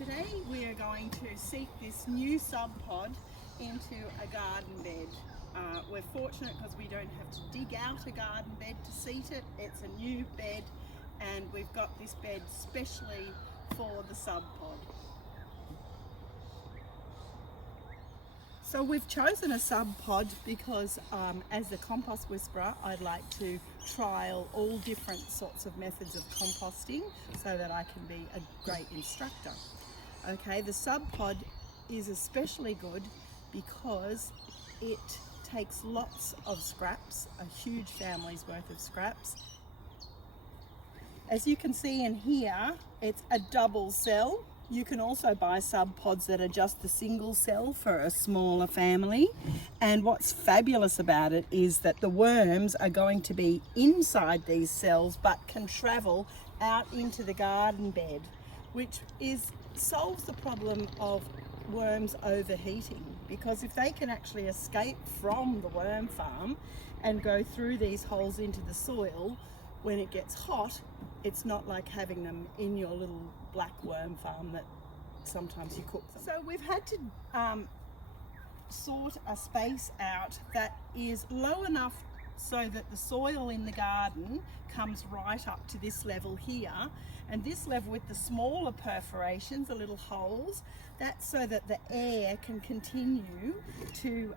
Today we are going to seek this new Subpod into a garden bed. We're fortunate because we don't have to dig out a garden bed to seat it. It's a new bed and we've got this bed specially for the Subpod. So we've chosen a Subpod because as the compost whisperer, I'd like to trial all different sorts of methods of composting so that I can be a great instructor. Okay, the Subpod is especially good because it takes lots of scraps, a huge family's worth of scraps. As you can see in here, it's a double cell. You can also buy Subpods that are just the single cell for a smaller family. And what's fabulous about it is that the worms are going to be inside these cells but can travel out into the garden bed, which solves the problem of worms overheating, because if they can actually escape from the worm farm and go through these holes into the soil, when it gets hot, it's not like having them in your little black worm farm that sometimes you cook them. So we've had to sort a space out that is low enough so that the soil in the garden comes right up to this level here, and this level with the smaller perforations, the little holes, that's so that the air can continue to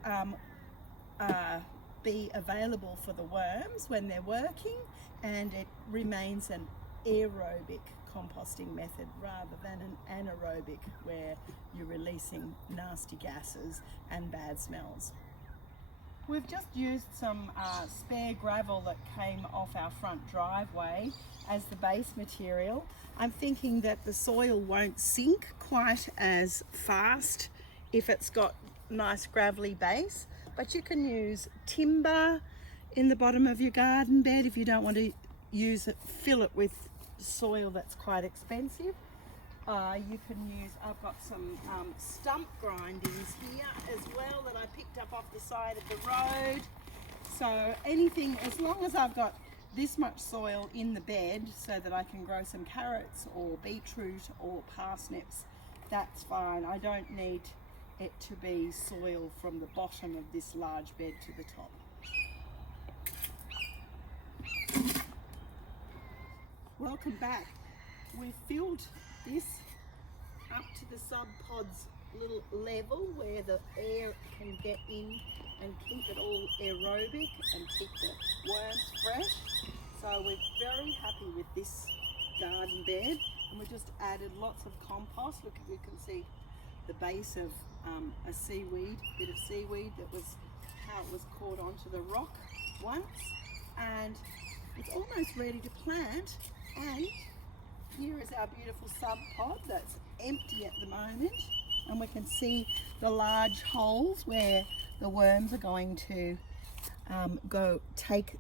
be available for the worms when they're working, and it remains an aerobic composting method rather than an anaerobic where you're releasing nasty gases and bad smells. We've just used some spare gravel that came off our front driveway as the base material. I'm thinking that the soil won't sink quite as fast if it's got nice gravelly base, but you can use timber in the bottom of your garden bed if you don't want to fill it with soil that's quite expensive. You can use, I've got some stump grindings here as well that I picked up off the side of the road. So anything, as long as I've got this much soil in the bed so that I can grow some carrots or beetroot or parsnips, that's fine. I don't need it to be soil from the bottom of this large bed to the top. Welcome back. We've filled this up to the Subpod's little level where the air can get in and keep it all aerobic and keep the worms fresh. So we're very happy with this garden bed, and we just added lots of compost. Look, you can see the base of a bit of seaweed that was how it was caught onto the rock once, and it's almost ready to plant. And here is our beautiful Subpod that's empty at the moment, and we can see the large holes where the worms are going to go take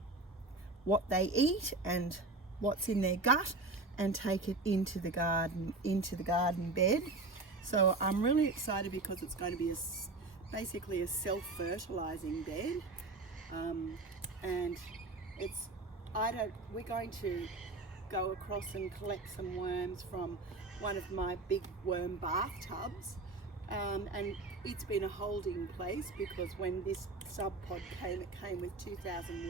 what they eat and what's in their gut and take it into the garden bed. So I'm really excited because it's going to be basically a self-fertilizing bed, and we're going to go across and collect some worms from one of my big worm bathtubs, and it's been a holding place because when this Subpod came, it came with 2,000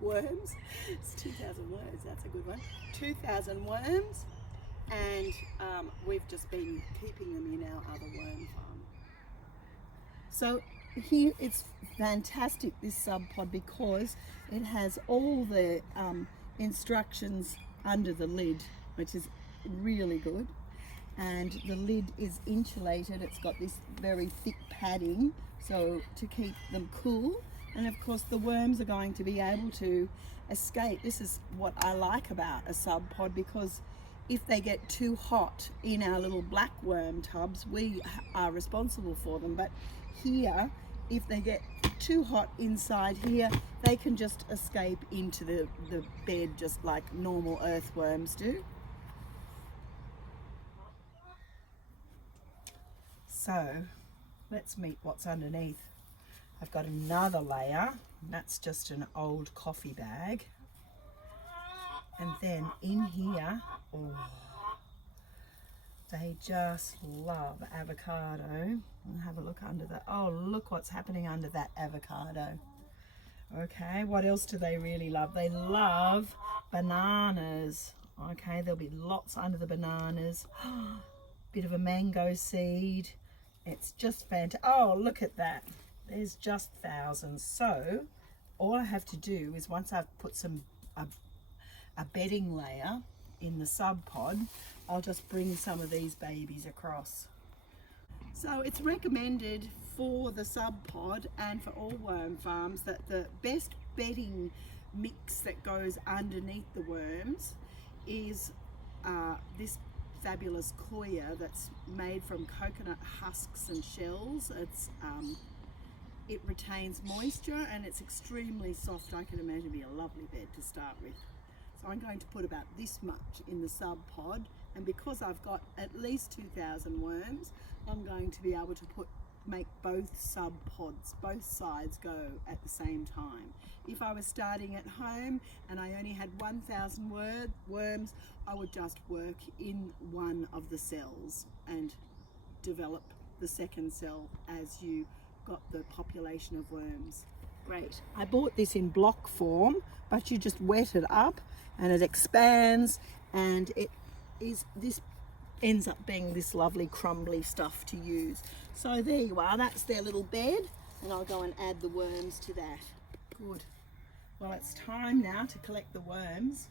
worms. It's 2,000 words, that's a good one. 2,000 worms, and we've just been keeping them in our other worm farm. So here it's fantastic, this Subpod, because it has all the instructions under the lid, which is really good, and the lid is insulated. It's got this very thick padding so to keep them cool, and of course the worms are going to be able to escape. This is what I like about a Subpod, because if they get too hot in our little black worm tubs, we are responsible for them, but here, if they get too hot inside here, they can just escape into the bed just like normal earthworms do. So let's meet what's underneath. I've got another layer, and that's just an old coffee bag. And then in here, They just love avocado. I'll have a look under that. Oh, look what's happening under that avocado. Okay, what else do they really love? They love bananas. Okay, there'll be lots under the bananas. Bit of a mango seed. It's just fantastic. Oh, look at that. There's just thousands. So all I have to do is, once I've put a bedding layer in the Subpod, I'll just bring some of these babies across. So it's recommended for the Subpod and for all worm farms that the best bedding mix that goes underneath the worms is this fabulous coir that's made from coconut husks and shells. It retains moisture and it's extremely soft. I can imagine it'd be a lovely bed to start with. So I'm going to put about this much in the Subpod, and because I've got at least 2,000 worms, I'm going to be able to make both Subpods, both sides go at the same time. If I was starting at home and I only had 1,000 worms, I would just work in one of the cells and develop the second cell as you got the population of worms. Great. I bought this in block form, but you just wet it up and it expands, and this ends up being this lovely crumbly stuff to use. So there you are, that's their little bed, and I'll go and add the worms to that. Good. Well, it's time now to collect the worms.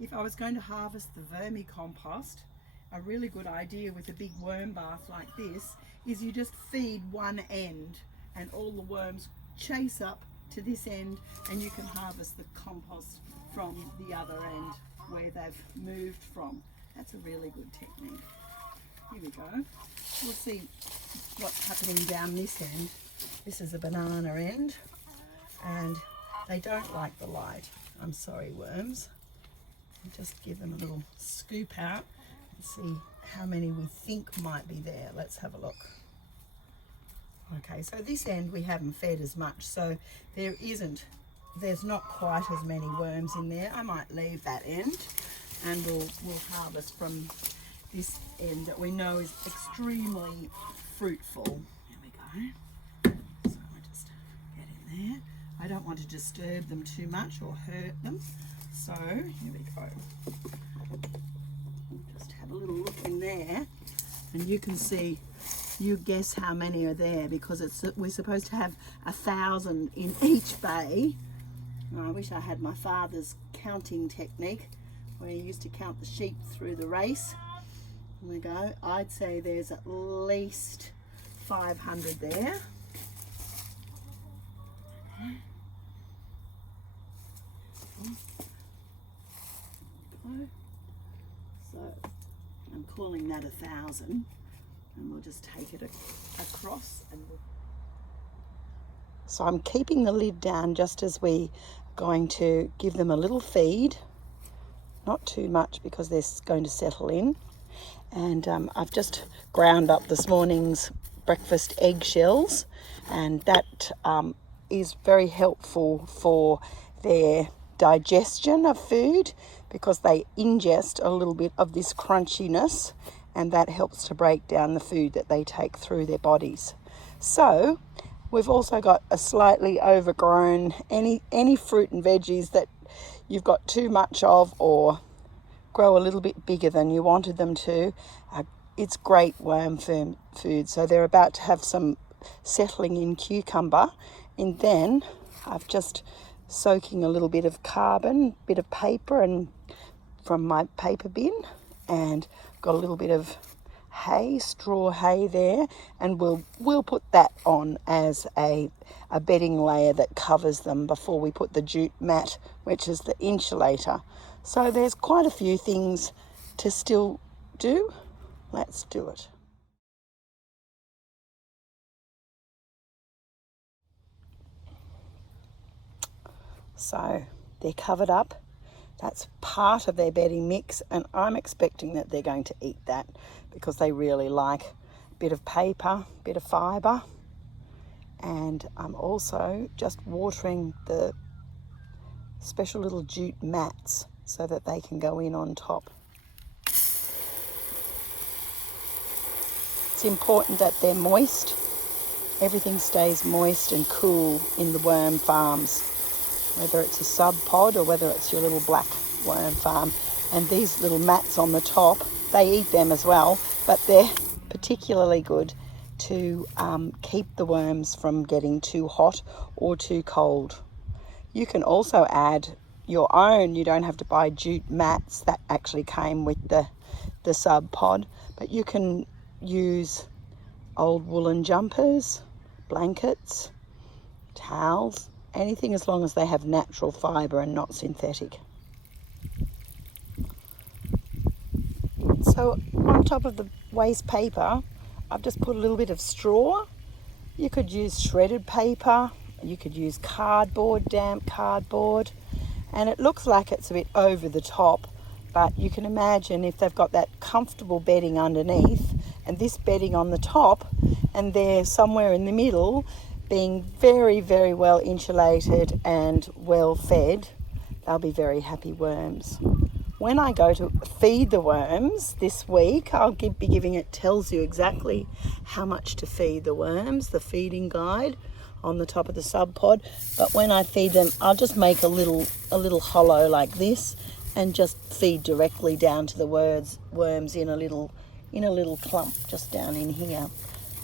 If I was going to harvest the vermicompost, a really good idea with a big worm bath like this is you just feed one end and all the worms chase up to this end, and you can harvest the compost from the other end where they've moved from. That's a really good technique. Here we go. We'll see what's happening down this end. This is a banana end, and they don't like the light. I'm sorry, worms. I'll just give them a little scoop out and see how many we think might be there. Let's have a look. Okay, so this end we haven't fed as much, so there's not quite as many worms in there. I might leave that end, and we'll harvest from this end that we know is extremely fruitful. Here we go. So I just get in there. I don't want to disturb them too much or hurt them. So here we go. Just have a little look in there, and you can see, you guess how many are there, because we're supposed to have 1,000 in each bay. I wish I had my father's counting technique where he used to count the sheep through the race. Here we go. I'd say there's at least 500 there. So I'm calling that 1,000, and we'll just take it across, and so I'm keeping the lid down just as we going to give them a little feed, not too much because they're going to settle in. And I've just ground up this morning's breakfast eggshells, and that is very helpful for their digestion of food, because they ingest a little bit of this crunchiness, and that helps to break down the food that they take through their bodies. So we've also got a slightly overgrown, any fruit and veggies that you've got too much of or grow a little bit bigger than you wanted them to. It's great worm food. So they're about to have some settling in cucumber, and then I've just soaking a little bit of carbon, bit of paper, and from my paper bin, and got a little bit of hay, straw hay there, and we'll put that on as a bedding layer that covers them before we put the jute mat, which is the insulator. So there's quite a few things to still do. Let's do it. So they're covered up. That's part of their bedding mix, and I'm expecting that they're going to eat that because they really like a bit of paper, a bit of fibre. And I'm also just watering the special little jute mats so that they can go in on top. It's important that they're moist. Everything stays moist and cool in the worm farms, whether it's a Subpod or whether it's your little black worm farm. And these little mats on the top, they eat them as well, but they're particularly good to keep the worms from getting too hot or too cold. You can also add your own. You don't have to buy jute mats that actually came with the Subpod, but you can use old woolen jumpers, blankets, towels, anything as long as they have natural fibre and not synthetic. So on top of the waste paper, I've just put a little bit of straw. You could use shredded paper, you could use cardboard, damp cardboard, and it looks like it's a bit over the top, but you can imagine if they've got that comfortable bedding underneath and this bedding on the top, and they're somewhere in the middle being very, very well insulated and well fed, they'll be very happy worms. When I go to feed the worms this week, I'll be giving it, tells you exactly how much to feed the worms, the feeding guide on the top of the Subpod. But when I feed them, I'll just make a little hollow like this and just feed directly down to the worms in a little clump just down in here.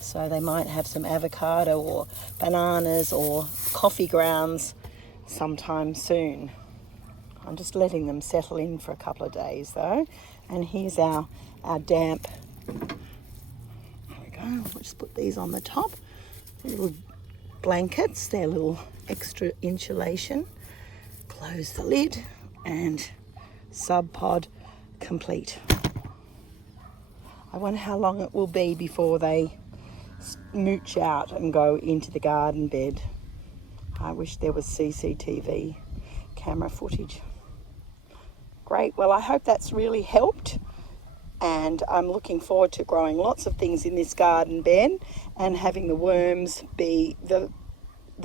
So they might have some avocado or bananas or coffee grounds sometime soon. I'm just letting them settle in for a couple of days though. And here's our damp. There we go. We'll just put these on the top. Little blankets, they're little extra insulation. Close the lid and Subpod complete. I wonder how long it will be before they mooch out and go into the garden bed. I wish there was CCTV camera footage. Great, well I hope that's really helped, and I'm looking forward to growing lots of things in this garden bed and having the worms be the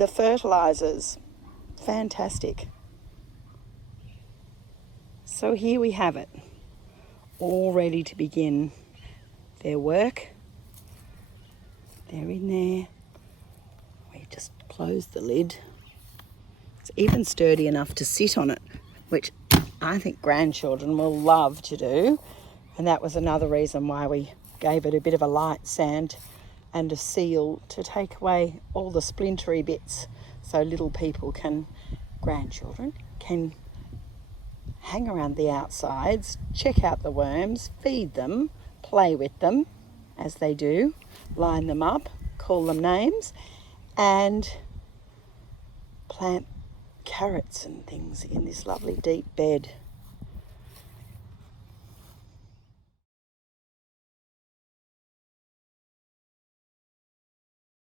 fertilizers. Fantastic. So here we have it, all ready to begin their work. They're in there. We just close the lid. It's even sturdy enough to sit on it, which I think grandchildren will love to do. And that was another reason why we gave it a bit of a light sand and a seal to take away all the splintery bits, so little people grandchildren can hang around the outsides, check out the worms, feed them, play with them as they do, line them up, call them names, and plant carrots and things in this lovely deep bed.